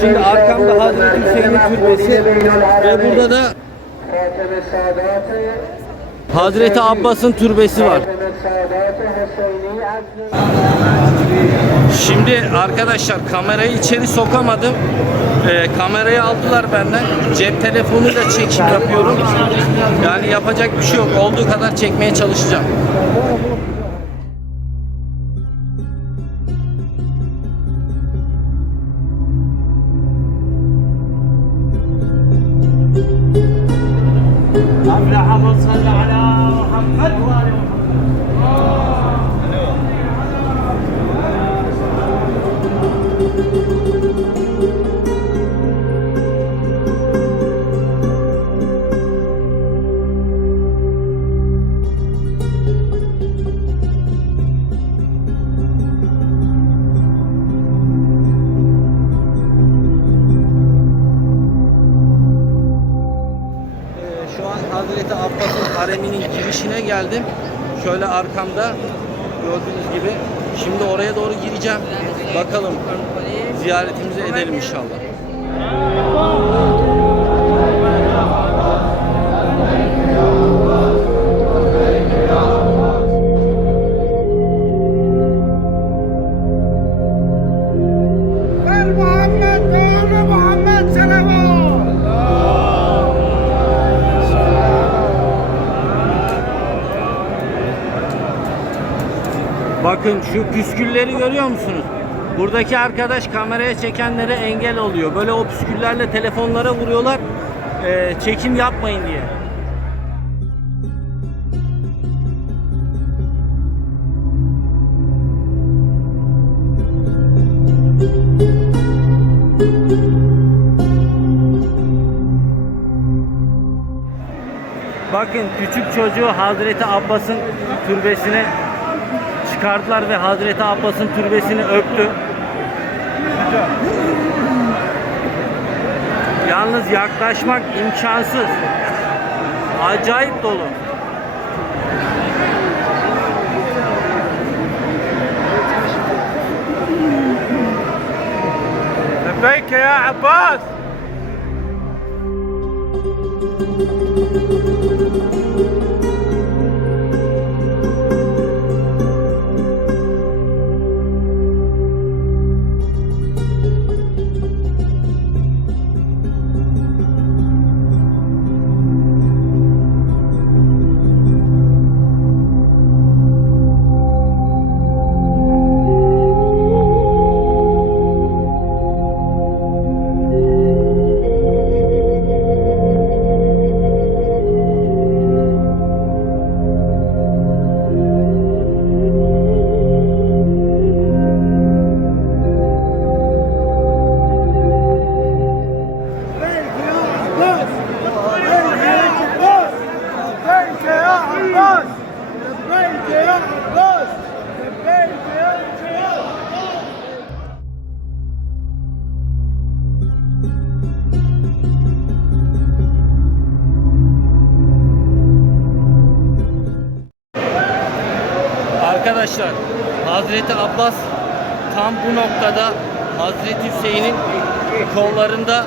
Şimdi arkamda Hazreti Hüseyin'in türbesi ve burada da Hazreti Abbas'ın türbesi var. Şimdi arkadaşlar kamerayı içeri sokamadım. Ee, kamerayı aldılar benden. Cep telefonuyla çekim yapıyorum. Yani yapacak bir şey yok. Olduğu kadar çekmeye çalışacağım. Hareminin girişine geldim. Şöyle arkamda gördüğünüz gibi. Şimdi oraya doğru gireceğim. Bakalım ziyaretimizi edelim inşallah. Bakın şu püskülleri görüyor musunuz? Buradaki arkadaş kameraya çekenlere engel oluyor. Böyle o püsküllerle telefonlara vuruyorlar. Ee, çekim yapmayın diye. Bakın küçük çocuğu Hazreti Abbas'ın türbesine çıkardılar ve Hazreti Abbas'ın türbesini öptü. Yalnız yaklaşmak imkansız. Acayip dolu. لبيك يا عباس Arkadaşlar Hazreti Abbas tam bu noktada Hazreti Hüseyin'in kollarında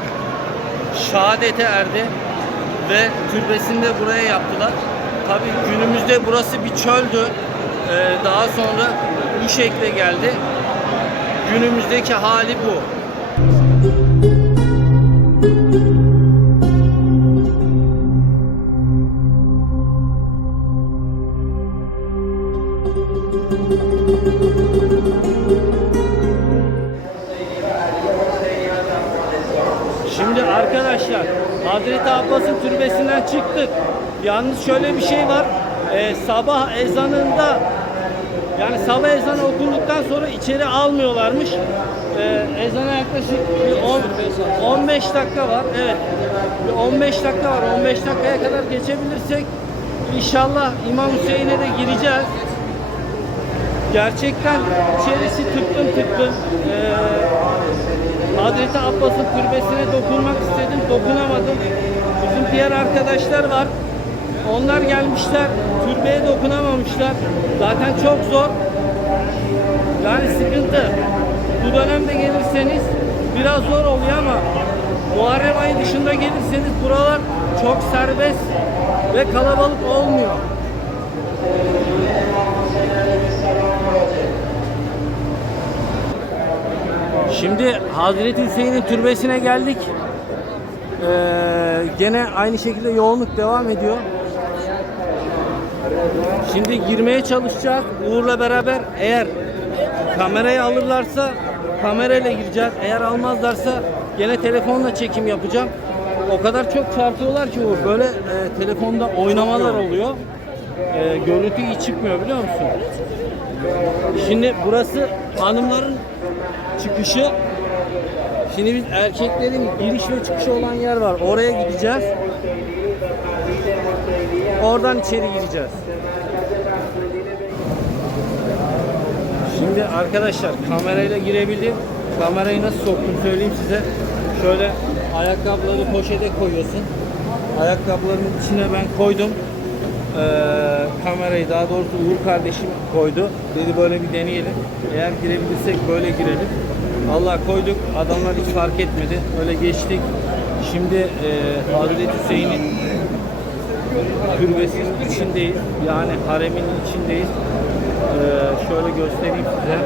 şehadete erdi ve türbesini de buraya yaptılar. Tabi günümüzde burası bir çöldü. Ee, daha sonra bu şekle geldi. Günümüzdeki hali bu. Hazreti Abbas'ın türbesinden çıktık. Yalnız şöyle bir şey var. Ee, sabah ezanında yani sabah ezanı okunduktan sonra içeri almıyorlarmış. Ee, ezana yaklaşık bir on- 15 dakika var. Evet. Bir 15 dakika var. 15 dakikaya kadar geçebilirsek inşallah İmam Hüseyin'e de gireceğiz. Gerçekten içerisi tıktım tıktım. Ee, Hazreti Abbas'ın türbesine dokunmak istedim, dokunamadım. Bizim diğer arkadaşlar var. Onlar gelmişler, türbeye dokunamamışlar. Zaten çok zor. Yani sıkıntı. Bu dönemde gelirseniz biraz zor oluyor ama Muharrem ayı dışında gelirseniz buralar çok serbest ve kalabalık olmuyor. Şimdi Hazreti Hüseyin'in türbesine geldik. Ee, gene aynı şekilde yoğunluk devam ediyor. Şimdi girmeye çalışacağız. Uğur'la beraber eğer kamerayı alırlarsa kamerayla gireceğiz. Eğer almazlarsa gene telefonla çekim yapacağım. O kadar çok çarpıyorlar ki Uğur. Böyle e, telefonda oynamalar oluyor. E, görüntü iyi çıkmıyor biliyor musun? Şimdi burası hanımların çıkışı. Şimdi biz erkeklerin giriş ve çıkışı olan yer var. Oraya gideceğiz. Oradan içeri gireceğiz. Şimdi arkadaşlar kamerayla girebildim. Kamerayı nasıl soktum söyleyeyim size. Şöyle ayakkabıları poşete koyuyorsun. Ayakkabıların içine ben koydum. Ee, kamerayı daha doğrusu Uğur kardeşim koydu. Dedi böyle bir deneyelim. Eğer girebilirsek böyle girelim. Allah koyduk. Adamlar hiç fark etmedi. Öyle geçtik. Şimdi e, Hazreti Hüseyin'in türbesinin içindeyiz. Yani haremin içindeyiz. Ee, şöyle göstereyim size.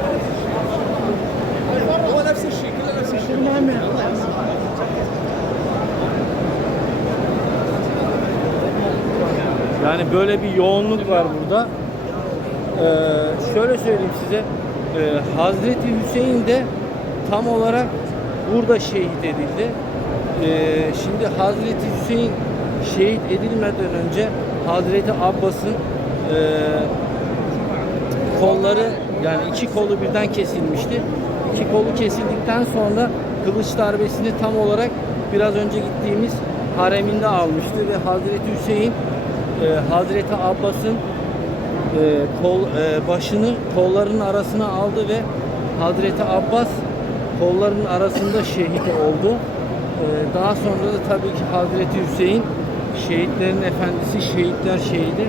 Yani böyle bir yoğunluk var burada. Ee, şöyle söyleyeyim size. Ee, Hazreti Hüseyin de tam olarak burada şehit edildi. Ee, şimdi Hazreti Hüseyin şehit edilmeden önce Hazreti Abbas'ın e, kolları yani iki kolu birden kesilmişti. İki kolu kesildikten sonra kılıç darbesini tam olarak biraz önce gittiğimiz hareminde almıştı ve Hazreti Hüseyin e, Hazreti Abbas'ın e, kol e, başını kollarının arasına aldı ve Hazreti Abbas kollarının arasında şehit oldu. E, daha sonra da tabii ki Hazreti Hüseyin şehitlerin efendisi, şehitler şehidi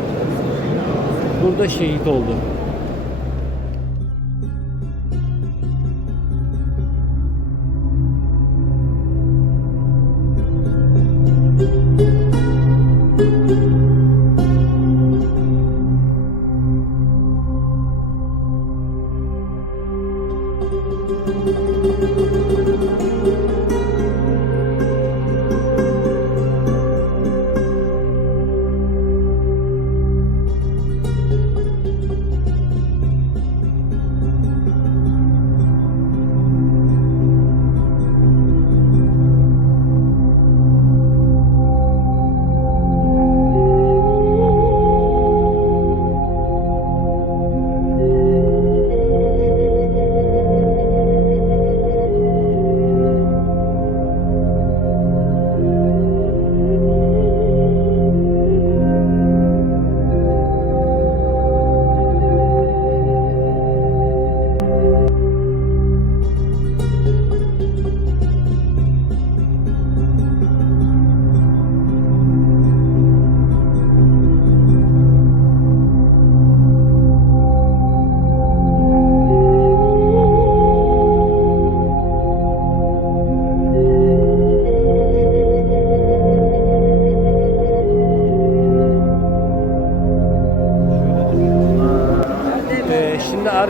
burada şehit oldu.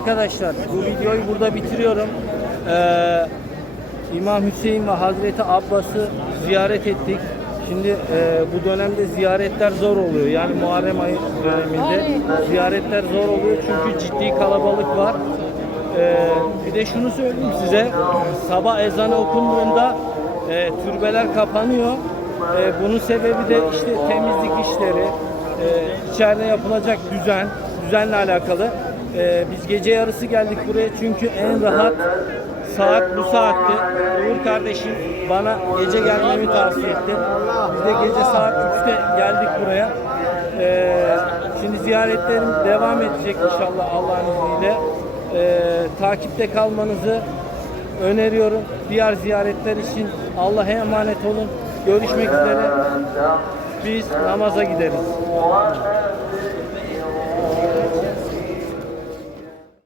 Arkadaşlar bu videoyu burada bitiriyorum. Ee, İmam Hüseyin ve Hazreti Abbas'ı ziyaret ettik. Şimdi e, bu dönemde ziyaretler zor oluyor. Yani Muharrem ayı döneminde ziyaretler zor oluyor çünkü ciddi kalabalık var. Ee, bir de şunu söyleyeyim size. Sabah ezanı okunduğunda e, türbeler kapanıyor. E, bunun sebebi de işte temizlik işleri, e, içeride yapılacak düzen, düzenle alakalı. E, biz gece yarısı geldik buraya çünkü en rahat saat bu saatti. Uğur kardeşim bana gece gelmemi tavsiye etti. Biz de gece saat 3'te geldik buraya. E, şimdi ziyaretlerim devam edecek inşallah Allah'ın izniyle. E, takipte kalmanızı öneriyorum. Diğer ziyaretler için Allah'a emanet olun. Görüşmek üzere. Biz namaza gideriz.